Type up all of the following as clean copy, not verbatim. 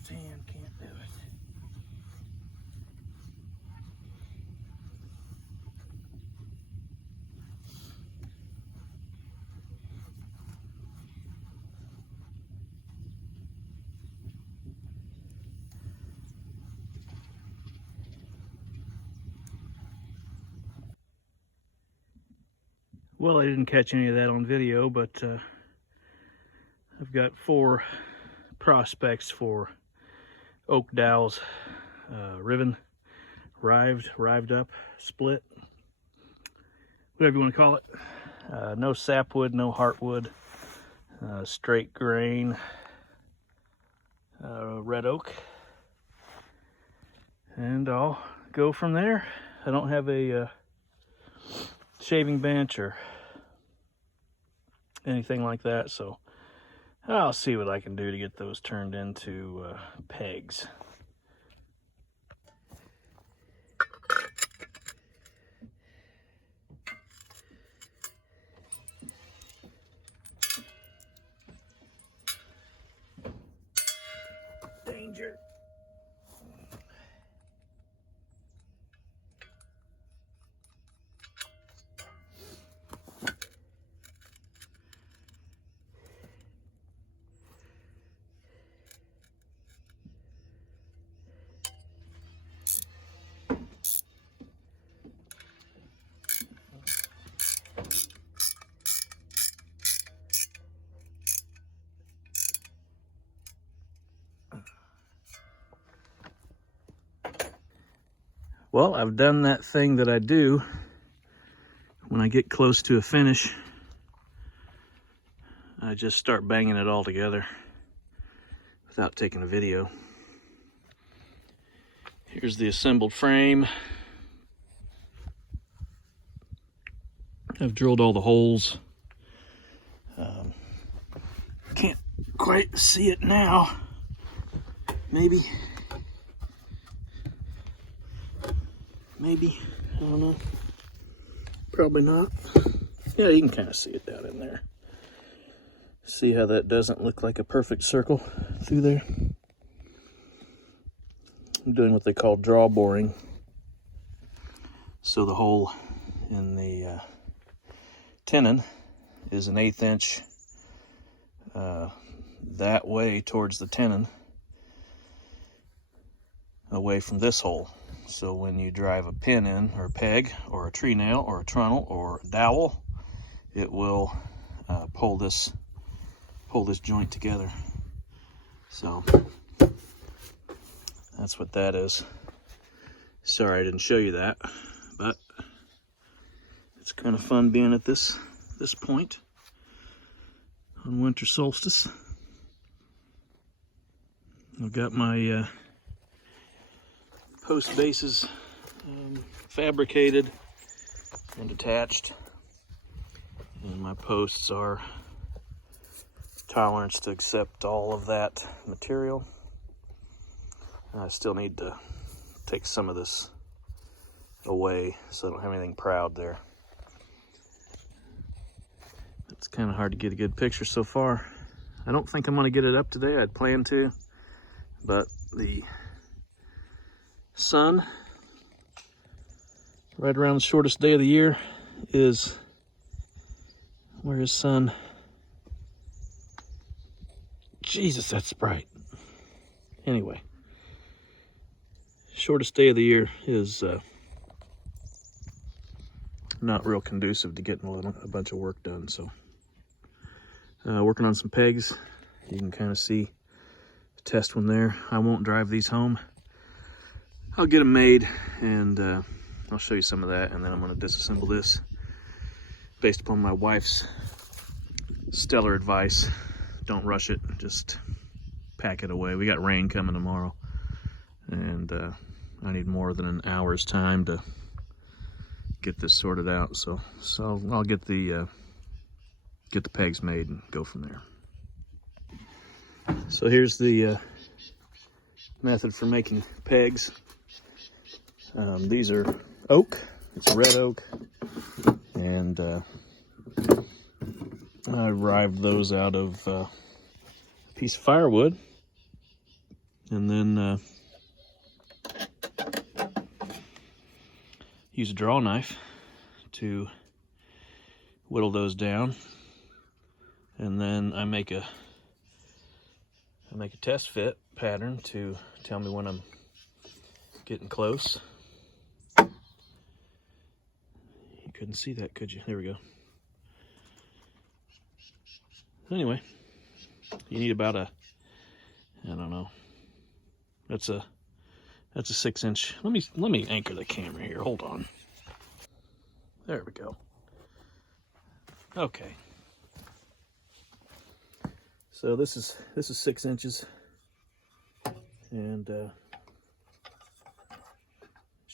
left hand can't do it. Well, I didn't catch any of that on video, but I've got 4 prospects for oak dowels, riven, rived up, split, whatever you want to call it. No sapwood, no heartwood, straight grain, red oak, and I'll go from there. I don't have a shaving bench or anything like that, so I'll see what I can do to get those turned into pegs. Danger. Well, I've done that thing that I do when I get close to a finish. I just start banging it all together without taking a video. Here's the assembled frame. I've drilled all the holes. Can't quite see it now. Maybe, I don't know. Probably not. Yeah, you can kind of see it down in there. See how that doesn't look like a perfect circle through there? I'm doing what they call draw boring. So the hole in the tenon is an 1/8 inch that way towards the tenon, away from this hole. So when you drive a pin in, or a peg, or a tree nail, or a trundle, or a dowel, it will pull this joint together. So that's what that is. Sorry I didn't show you that, but it's kind of fun being at this point on winter solstice. I've got my post bases fabricated and attached, and my posts are tolerance to accept all of that material. I still need to take some of this away so I don't have anything proud there. It's kind of hard to get a good picture so far. I don't think I'm going to get it up today. I'd planned to, but the sun right around the shortest day of the year is, where is sun? Jesus, that's bright. Anyway, shortest day of the year is not real conducive to getting a bunch of work done. So working on some pegs. You can kind of see the test one there. I won't drive these home. I'll get them made, and I'll show you some of that, and then I'm going to disassemble this based upon my wife's stellar advice. Don't rush it, just pack it away. We got rain coming tomorrow, and I need more than an hour's time to get this sorted out. So I'll get the pegs made and go from there. So here's the method for making pegs. These are oak. It's red oak, and I rived those out of a piece of firewood and then use a draw knife to whittle those down, and then I make a test fit pattern to tell me when I'm getting close. You couldn't see that, could you? There we go. Anyway, you need about a, I don't know, that's a 6-inch. Let me anchor the camera here. Hold on. There we go. Okay. So this is 6 inches, and as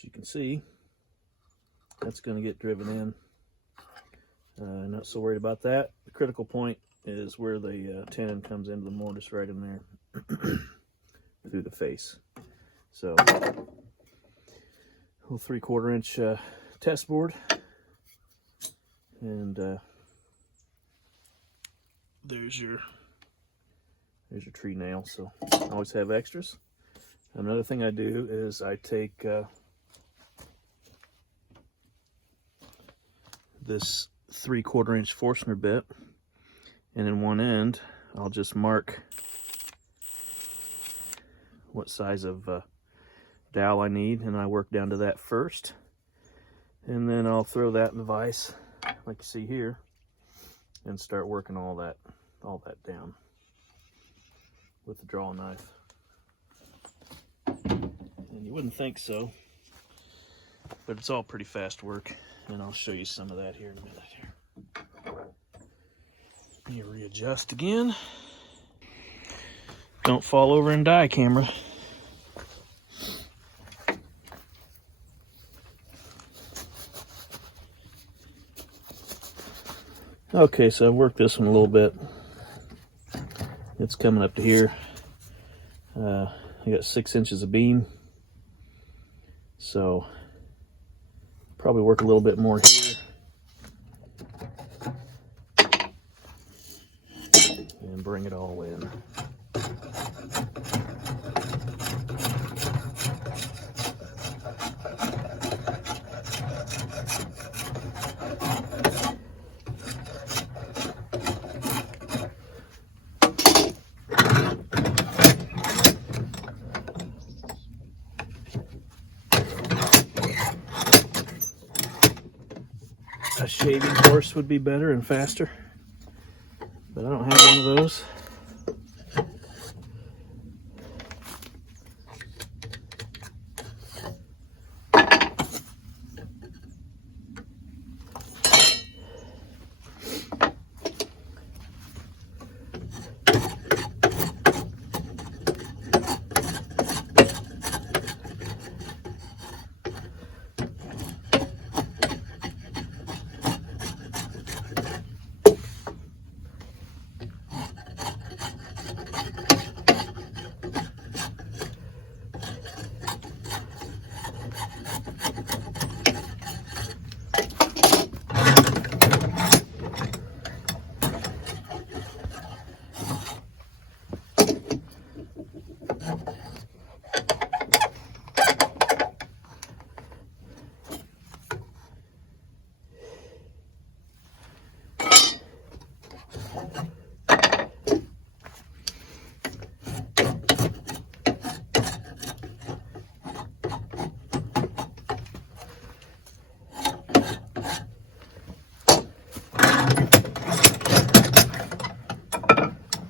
you can see, that's going to get driven in. Not so worried about that. The critical point is where the tenon comes into the mortise, right in there through the face. So, little 3/4 inch test board, and there's your tree nail. So I always have extras. Another thing I do is I take this 3/4 inch Forstner bit, and in one end I'll just mark what size of dowel I need, and I work down to that first, and then I'll throw that in the vise like you see here and start working all that down with the draw knife. And you wouldn't think so, but it's all pretty fast work, and I'll show you some of that here in a minute here. Let me readjust again. Don't fall over and die, camera. Okay, so I've worked this one a little bit. It's coming up to here. I got 6 inches of beam, so probably work a little bit more here and bring it all in. A shaving horse would be better and faster, but I don't have one of those.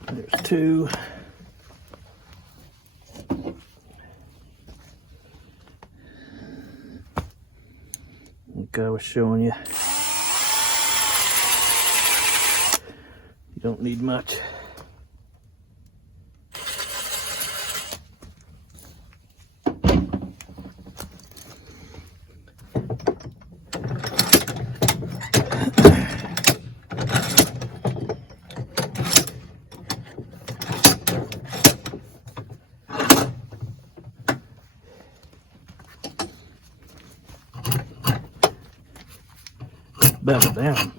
There's 2. Like I was showing you, you don't need much. Bevel down.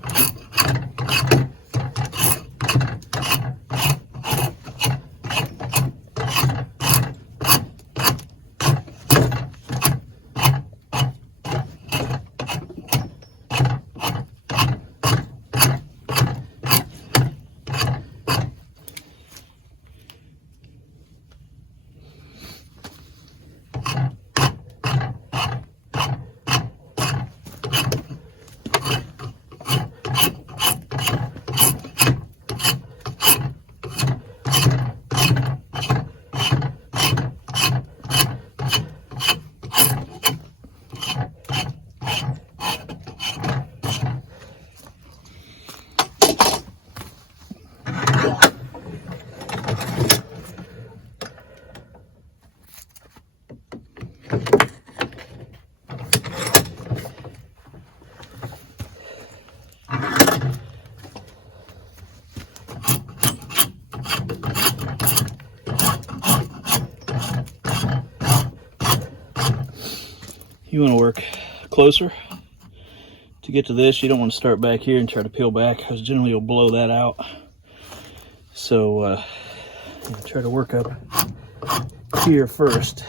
You want to work closer to get to this. You don't want to start back here and try to peel back, because generally you'll blow that out. So try to work up here first.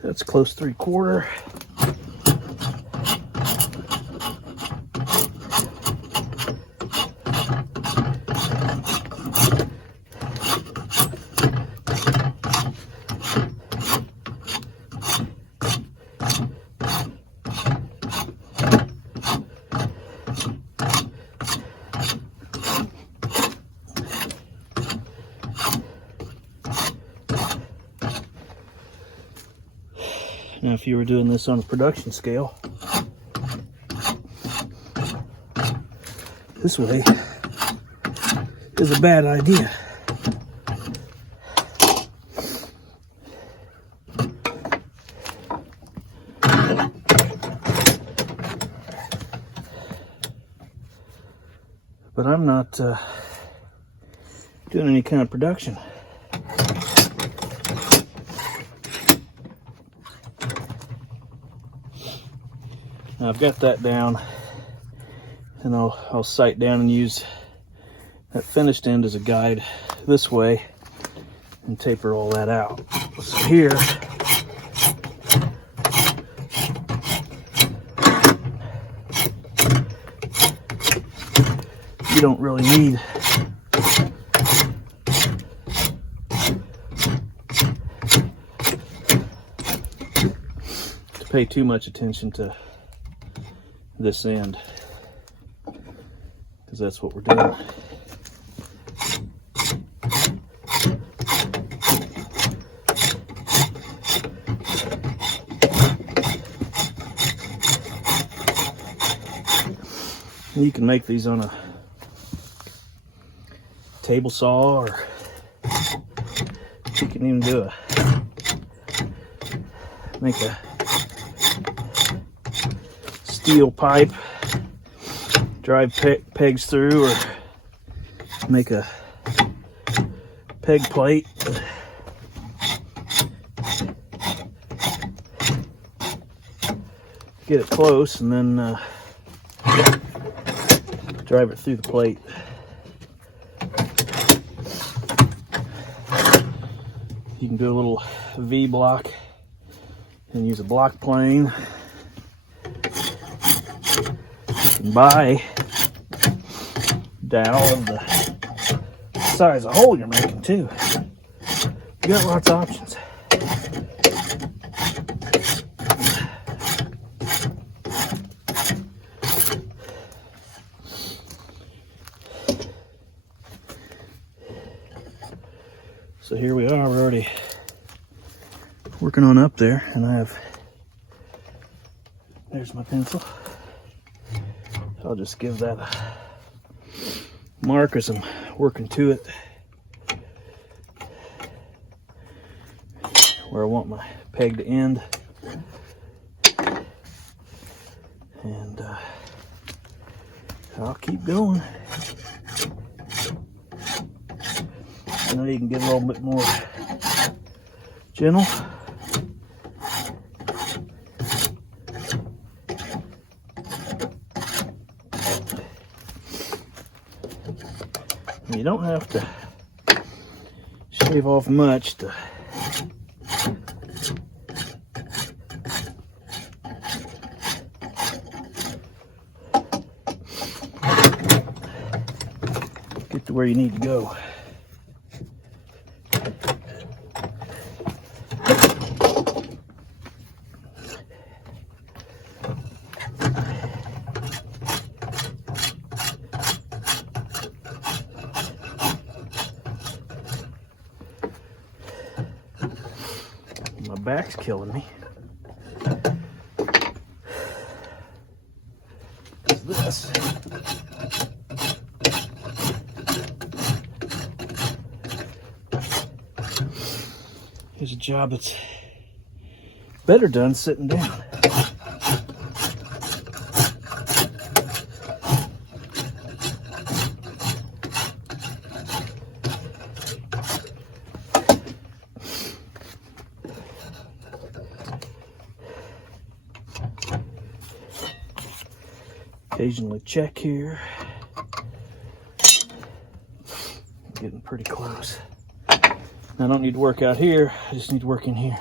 That's close 3/4. Now, if you were doing this on a production scale, this way is a bad idea. But I'm not doing any kind of production. Now I've got that down, and I'll sight down and use that finished end as a guide this way and taper all that out. So here, you don't really need to pay too much attention to this end, because that's what we're doing. And you can make these on a table saw, or you can even make a steel pipe, drive pegs through, or make a peg plate. Get it close and then drive it through the plate. You can do a little V block and use a block plane. You can buy dowel of the size of hole you're making too. You got lots of options. So here we are, we're already working on up there, and there's my pencil. I'll just give that a mark as I'm working to it, where I want my peg to end. And I'll keep going. I know you can get a little bit more gentle. You don't have to shave off much to get to where you need to go. back's killing me. Is this. Here's a job that's better done sitting down. Occasionally check here. Getting pretty close. I don't need to work out here, I just need to work in here.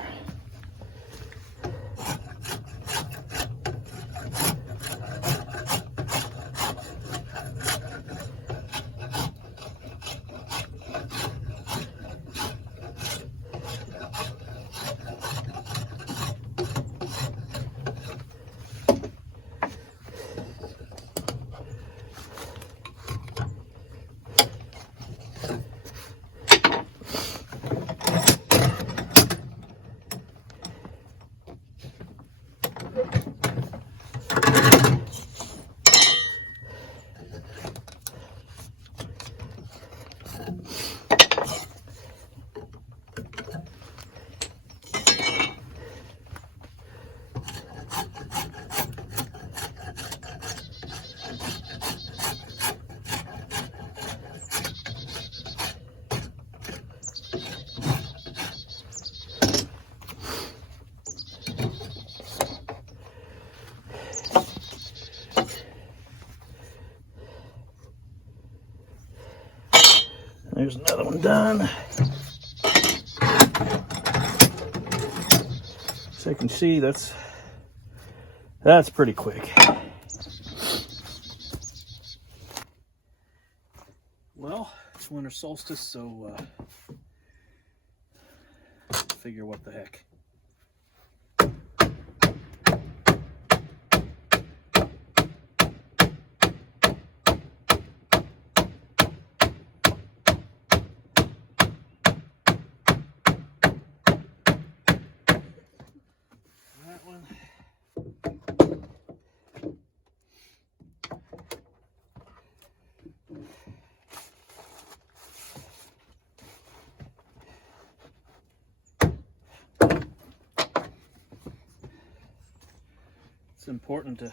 There's another one done. So you can see that's pretty quick. Well, it's winter solstice, so figure what the heck. It's important to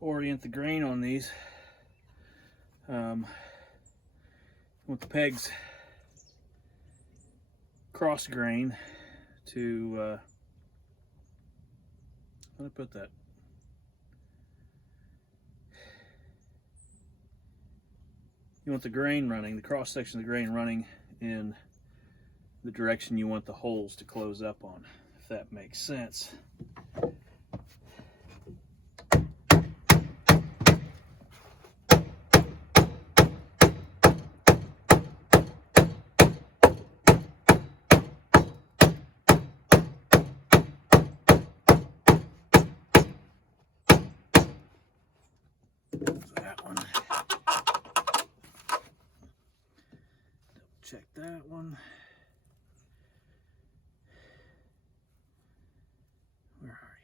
orient the grain on these. With the pegs cross grain to how do I put that? You want the grain running, the cross section of the grain running in the direction you want the holes to close up on, if that makes sense. Check that one. Where are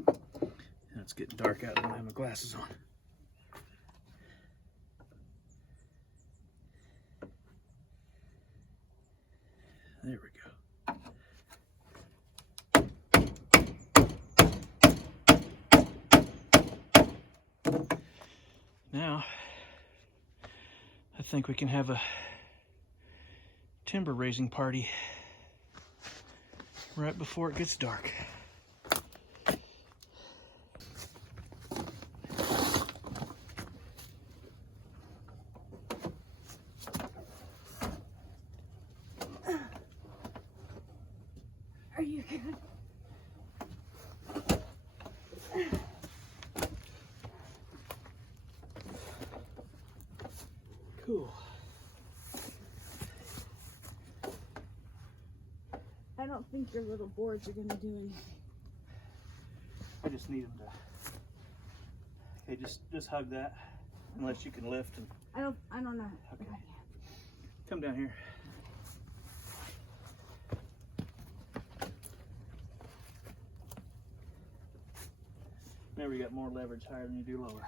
you? Now it's getting dark out. I don't have my glasses on. There we go. Now, I think we can have a timber raising party right before it gets dark. Are you good? Cool. I don't think your little boards are gonna do anything. just need them to. Okay, just hug that, unless you can lift and. I don't know. Okay. Come down here. Remember, you got more leverage higher than you do lower.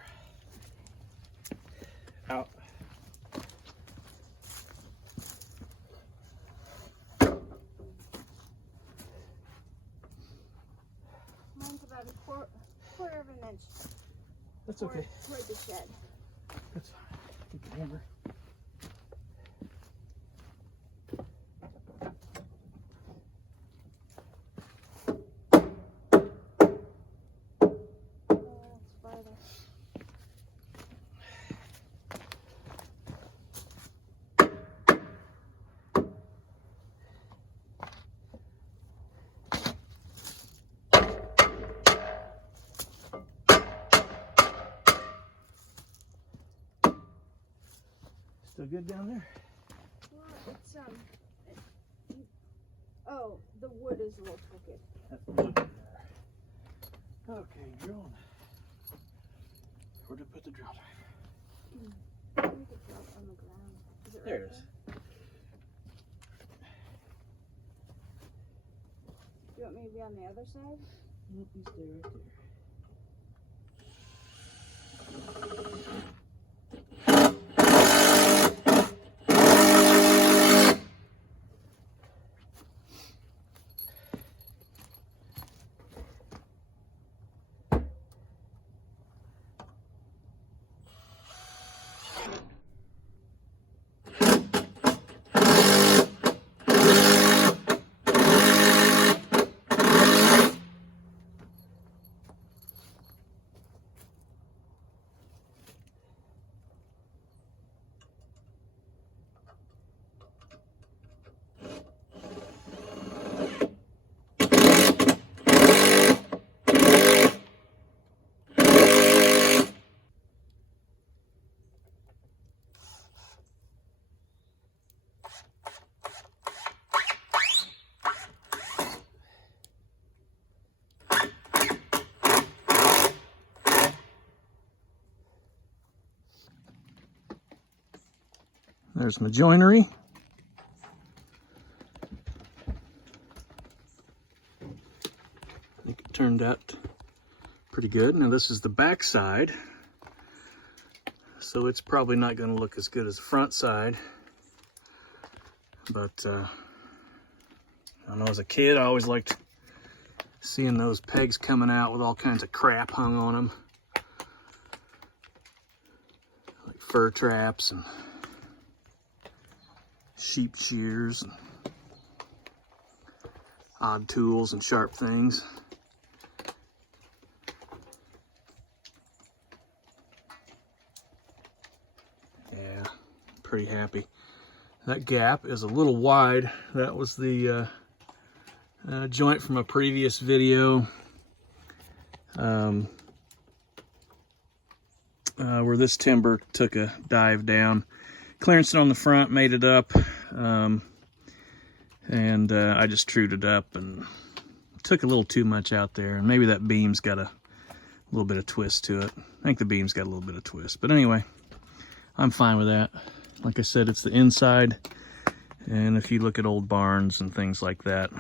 Out. Mine's about a quarter of an inch. That's okay. Toward the shed. That's fine. You can hammer. It's farther. Still good down there? Well, it's oh, the wood is a little crooked. That's good there. Okay, drill. Where to put the drill drive? I think it's out on the ground. Is it There right it is. Do you want me to be on the other side? Nope, you stay right there. There's my joinery. I think it turned out pretty good. Now this is the back side, so it's probably not going to look as good as the front side. But I don't know, as a kid, I always liked seeing those pegs coming out with all kinds of crap hung on them, like fur traps and sheep shears and odd tools and sharp things. Yeah, pretty happy. That gap is a little wide. That was the joint from a previous video where this timber took a dive down. Clearanced it on the front, made it up, and I just trued it up and took a little too much out there. And maybe that beam's got a little bit of twist to it. I think the beam's got a little bit of twist. But anyway, I'm fine with that. Like I said, it's the inside. And if you look at old barns and things like that,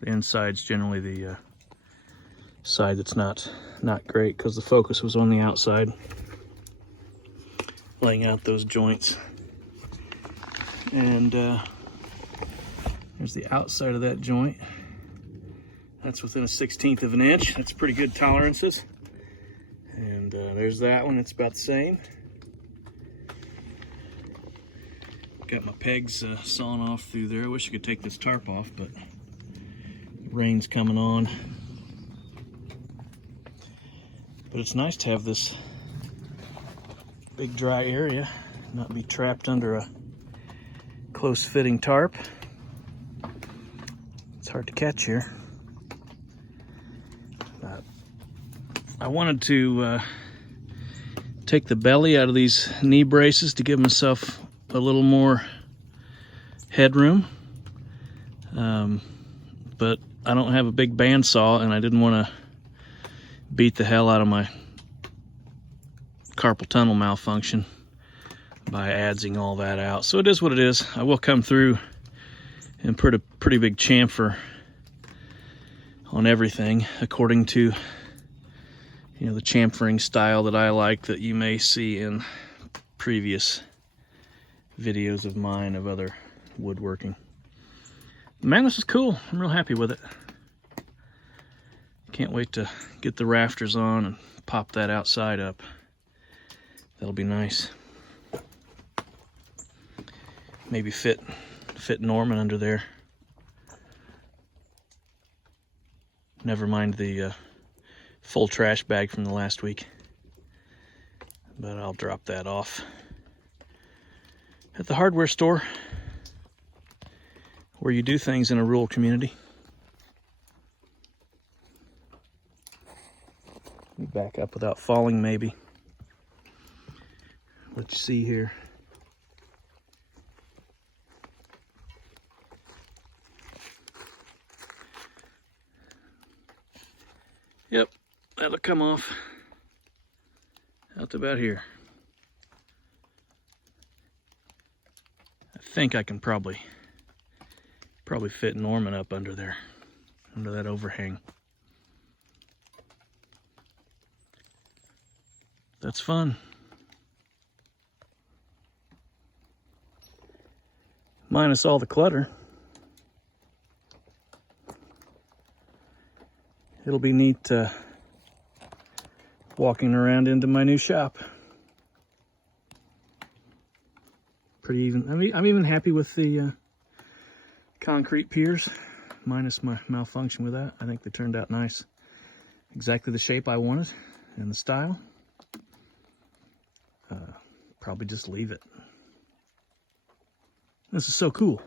the inside's generally the side that's not great, because the focus was on the outside, laying out those joints. And there's the outside of that joint. That's within a 1/16 of an inch. That's pretty good tolerances. And there's that one. It's about the same. Got my pegs sawing off through there. I wish I could take this tarp off, but the rain's coming on. But it's nice to have this big dry area, not be trapped under a close fitting tarp. It's hard to catch here. I wanted to take the belly out of these knee braces to give myself a little more headroom, but I don't have a big bandsaw, and I didn't want to beat the hell out of my carpal tunnel malfunction by adzing all that out. So it is what it is. I will come through and put a pretty big chamfer on everything according to, you know, the chamfering style that I like, that you may see in previous videos of mine of other woodworking. Man, this is cool. I'm real happy with it. Can't wait to get the rafters on and pop that outside up. That'll be nice. Maybe fit Norman under there. Never mind the full trash bag from the last week. But I'll drop that off at the hardware store where you do things in a rural community. Back up without falling, maybe. What you see here. Yep, that'll come off out to about here. I think I can probably fit Norman up under there, under that overhang. That's fun. Minus all the clutter. It'll be neat walking around into my new shop. Pretty even. I'm even happy with the concrete piers, minus my malfunction with that. I think they turned out nice. Exactly the shape I wanted and the style. Probably just leave it. This is so cool.